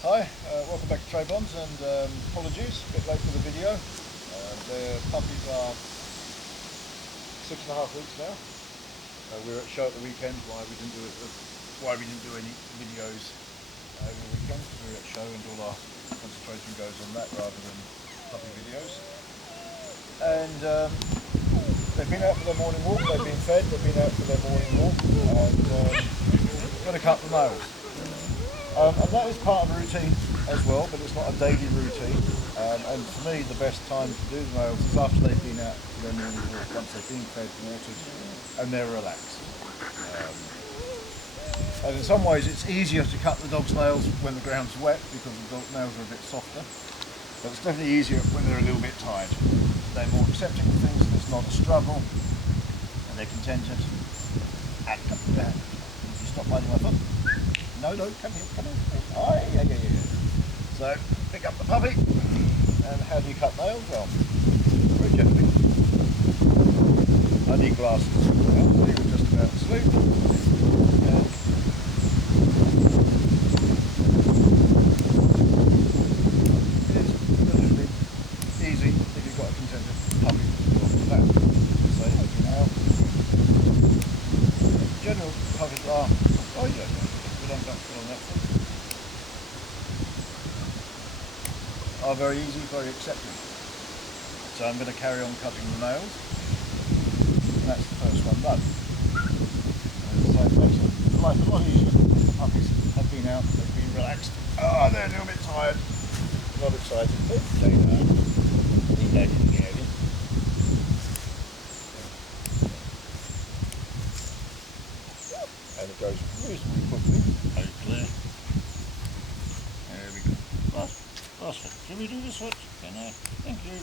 Hi, welcome back to TREBONS, and apologies, a bit late for the video. The puppies are 6.5 weeks now. We were at show at the weekend. Why we didn't do any videos over the weekend? We were at show and all our concentration goes on that rather than puppy videos. And they've been out for their morning walk. They've been fed. They've been out for their morning walk, and I'm going to cut the nails. And that is part of the routine as well, but it's not a daily routine. And for me, the best time to do the nails is after they've been out for their morning walk, once they've been fed, watered, and they're relaxed. And in some ways, it's easier to cut the dog's nails when the ground's wet because the dog nails are a bit softer. But it's definitely easier when they're a little bit tired. They're more accepting of things, and it's not a struggle, and they're contented. And you stop biting my foot. No, come here. Oh, yeah. So, pick up the puppy, and how do you cut nails? Well, very gently. I need glasses. Well, so he was just about to sleep. And it's relatively easy if you've got a contented puppy to do after that. So, you know, in general, puppies are, oh yeah. Are very easy, very accepting. So I'm going to carry on cutting the nails. And that's the first one done. And so it makes life a lot easier. The puppies have been out, they've been relaxed. Oh, they're a little bit tired. Not excited. And it goes reasonably quickly. Hopefully. There we go. Last foot. Can we do this foot? Can I? Thank you.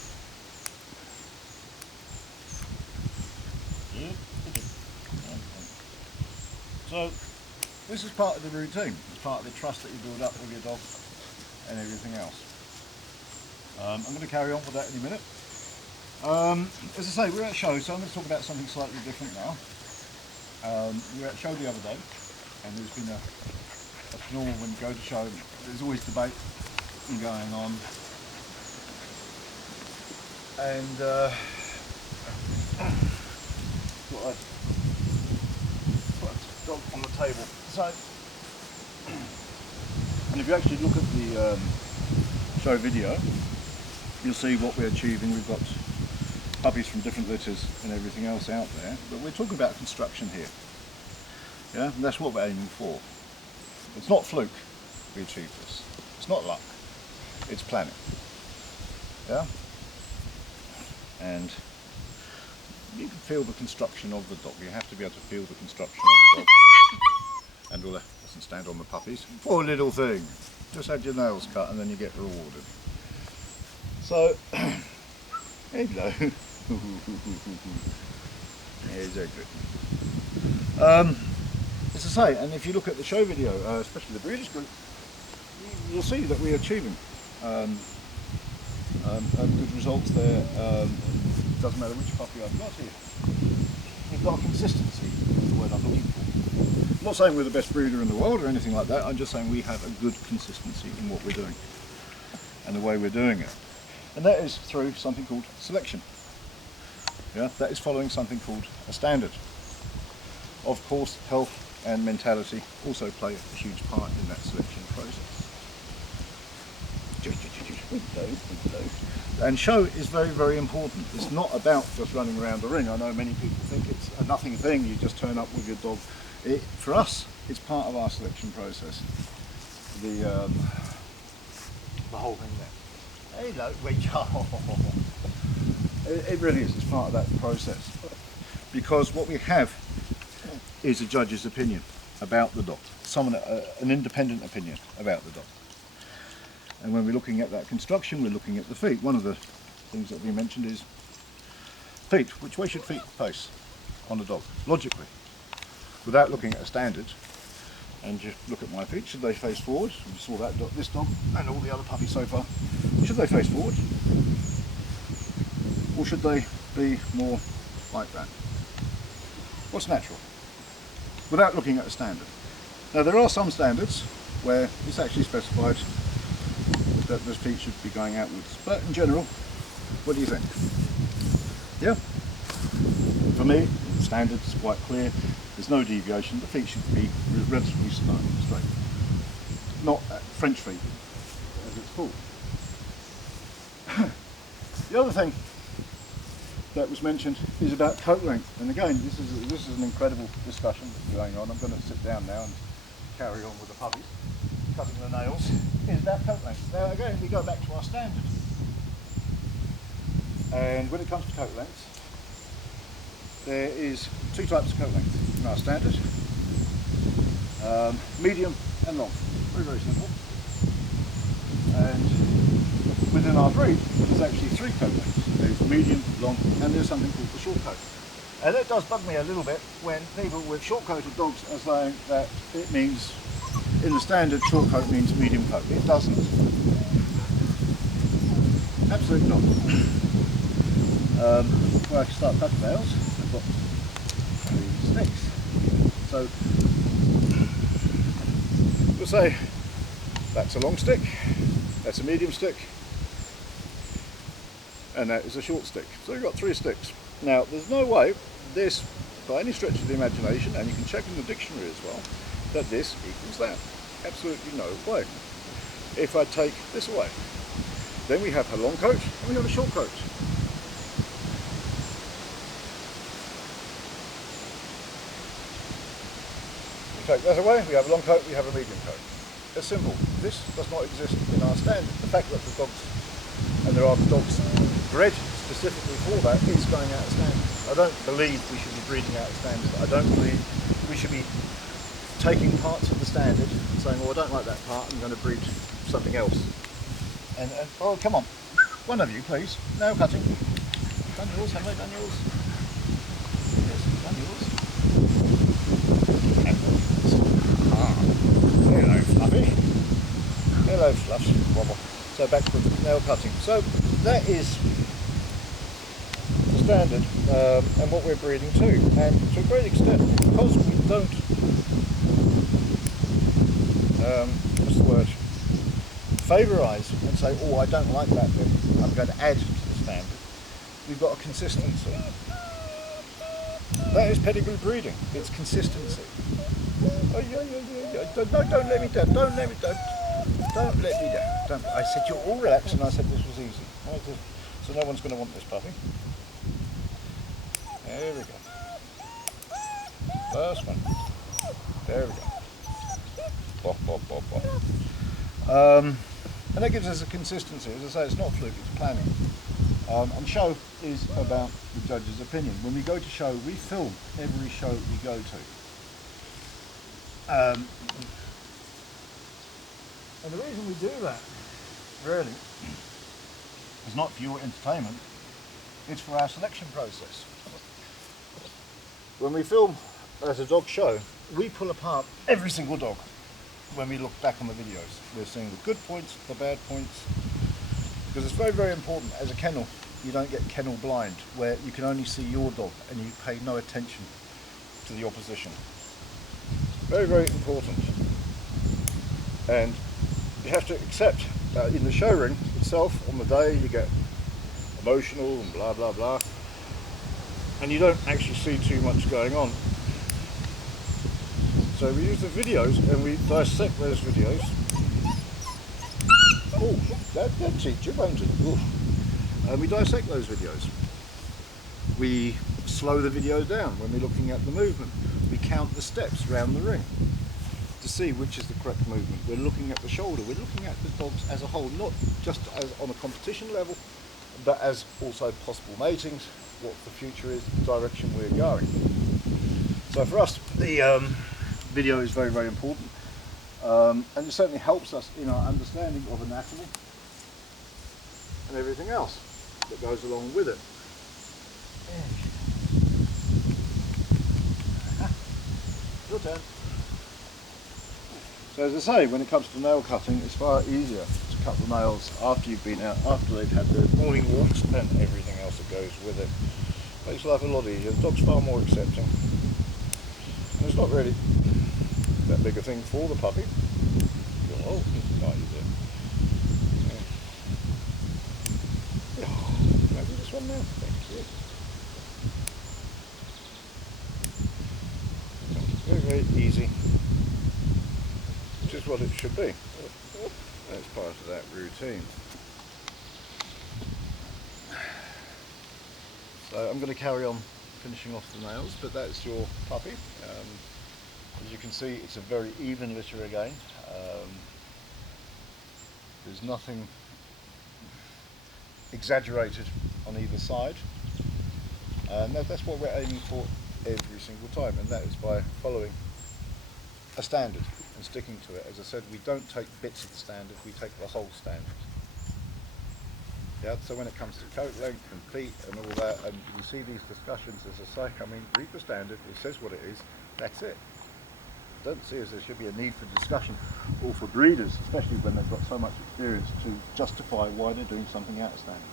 So, this is part of the routine. It's part of the trust that you build up with your dog and everything else. I'm going to carry on with that in a minute. As I say, we're at show, so I'm going to talk about something slightly different now. We were at show the other day, and there's been as normal when you go to show, there's always debate going on, and put a dog on the table. So, and if you actually look at the show video, you'll see what we're achieving. We've got puppies from different litters and everything else out there, but we're talking about construction here. Yeah, and that's what we're aiming for. It's not fluke we achieve this. It's not luck. It's planning. Yeah? And you can feel the construction of the dog. You have to be able to feel the construction of the dog. And all that doesn't stand on the puppies. Poor little thing. Just had your nails cut and then you get rewarded. So, there you go. Exactly. As I say, and if you look at the show video, especially the breeders group, you'll see that we're achieving good results there. It doesn't matter which puppy I've got here. We've got consistency, is the word I'm looking for. I'm not saying we're the best breeder in the world or anything like that, I'm just saying we have a good consistency in what we're doing and the way we're doing it. And that is through something called selection. Yeah, that is following something called a standard. Of course, health and mentality also play a huge part in that selection process. And show is very, very important. It's not about just running around the ring. I know many people think it's a nothing thing, you just turn up with your dog. For us, it's part of our selection process. The whole thing there. Hey, look, it really is, it's part of that process. Because what we have is a judge's opinion about the dog, an independent opinion about the dog. And when we're looking at that construction, we're looking at the feet. One of the things that we mentioned is feet. Which way should feet face on a dog, logically, without looking at a standard? And you look at my feet, should they face forward? We saw that dog, this dog, and all the other puppies so far. Should they face forward? Or should they be more like that? What's natural? Without looking at a standard. Now there are some standards where it's actually specified that the feet should be going outwards. But in general, what do you think? Yeah? For me, the standard is quite clear. There's no deviation. The feet should be relatively straight. Not French feet, as it's called. The other thing that was mentioned is about coat length. And again, this is an incredible discussion that's going on. I'm going to sit down now and carry on with the puppies. Cutting the nails is about coat length. Now again, we go back to our standard. And when it comes to coat length, there is two types of coat length in our standard. Medium and long. Very, very simple. And within our breed, there's actually three coat lengths. There's medium, long, and there's something called the short coat. And that does bug me a little bit when people with short coated dogs are saying that it means, in the standard, short coat means medium coat. It doesn't. Absolutely not. Before I can start cutting nails, I've got 3 sticks. So we'll say that's a long stick, that's a medium stick, and that is a short stick. So you've got 3 sticks. Now there's no way this, by any stretch of the imagination, and you can check in the dictionary as well, that this equals that. Absolutely no way. If I take this away, then we have a long coat and we have a short coat. We take that away, we have a long coat, we have a medium coat. It's simple. This does not exist in our standard. The fact that the dogs, and there are dogs bred specifically for that, is going out of standard. I don't believe we should be breeding out of standard. I don't believe we should be taking parts of the standard and saying, well, I don't like that part, I'm going to breed something else. And oh, come on, one of you, please. Nail cutting. Done yours, have I done yours? Yes, done yours. Hello, Fluffy. Hello, Fluffs. Wobble. So back to nail cutting. So that is the standard and what we're breeding to. And to a great extent, because we don't, what's the word? Favourize and say, oh, I don't like that bit, I'm going to add to the standard. We've got a consistency. That is pedigree breeding. It's consistency. Oh, yeah. Don't let me down. Don't let me down. Don't let me down. Don't. I said you're all relaxed, and I said this was easy. So no one's going to want this puppy. There we go. First one. There we go. Bop, bop, bop, bop. And that gives us a consistency. As I say, it's not fluke, it's planning. And show is about the judge's opinion. When we go to show, we film every show we go to. And the reason we do that, really, is not for your entertainment, it's for our selection process. When we film as a dog show, we pull apart every single dog. When we look back on the videos, we're seeing the good points, the bad points, because it's very, very important as a kennel. You don't get kennel blind, where you can only see your dog and you pay no attention to the opposition. Very, very important. And you have to accept that in the show ring itself, on the day, you get emotional and blah, blah, blah, and you don't actually see too much going on. So we use the videos and we dissect those videos. Oh, that'll teach you, won't it? Ooh. And we dissect those videos. We slow the video down when we're looking at the movement. We count the steps around the ring to see which is the correct movement. We're looking at the shoulder. We're looking at the dogs as a whole, not just as on a competition level, but as also possible matings, what the future is, the direction we're going. So for us, the video is very, very important, and it certainly helps us in our understanding of anatomy and everything else that goes along with it. Your turn. So as I say, when it comes to nail cutting, it's far easier to cut the nails after you've been out, after they've had their morning walks and everything else that goes with it. Makes life a lot easier. The dog's far more accepting. And it's not really that big a thing for the puppy. Oh, he's tiny there. easy, which is what it should be. That's part of that routine. So I'm going to carry on finishing off the nails, but that's your puppy. As you can see, it's a very even litter again. There's nothing exaggerated on either side, and that's what we're aiming for every single time, and that is by following a standard and sticking to it. As I said, we don't take bits of the standard, we take the whole standard. Yeah, so when it comes to coat length and feet and all that, and you see these discussions, as I say, I mean, read the standard, it says what it is, that's it. I don't see as there should be a need for discussion, or for breeders, especially when they've got so much experience, to justify why they're doing something out of standard.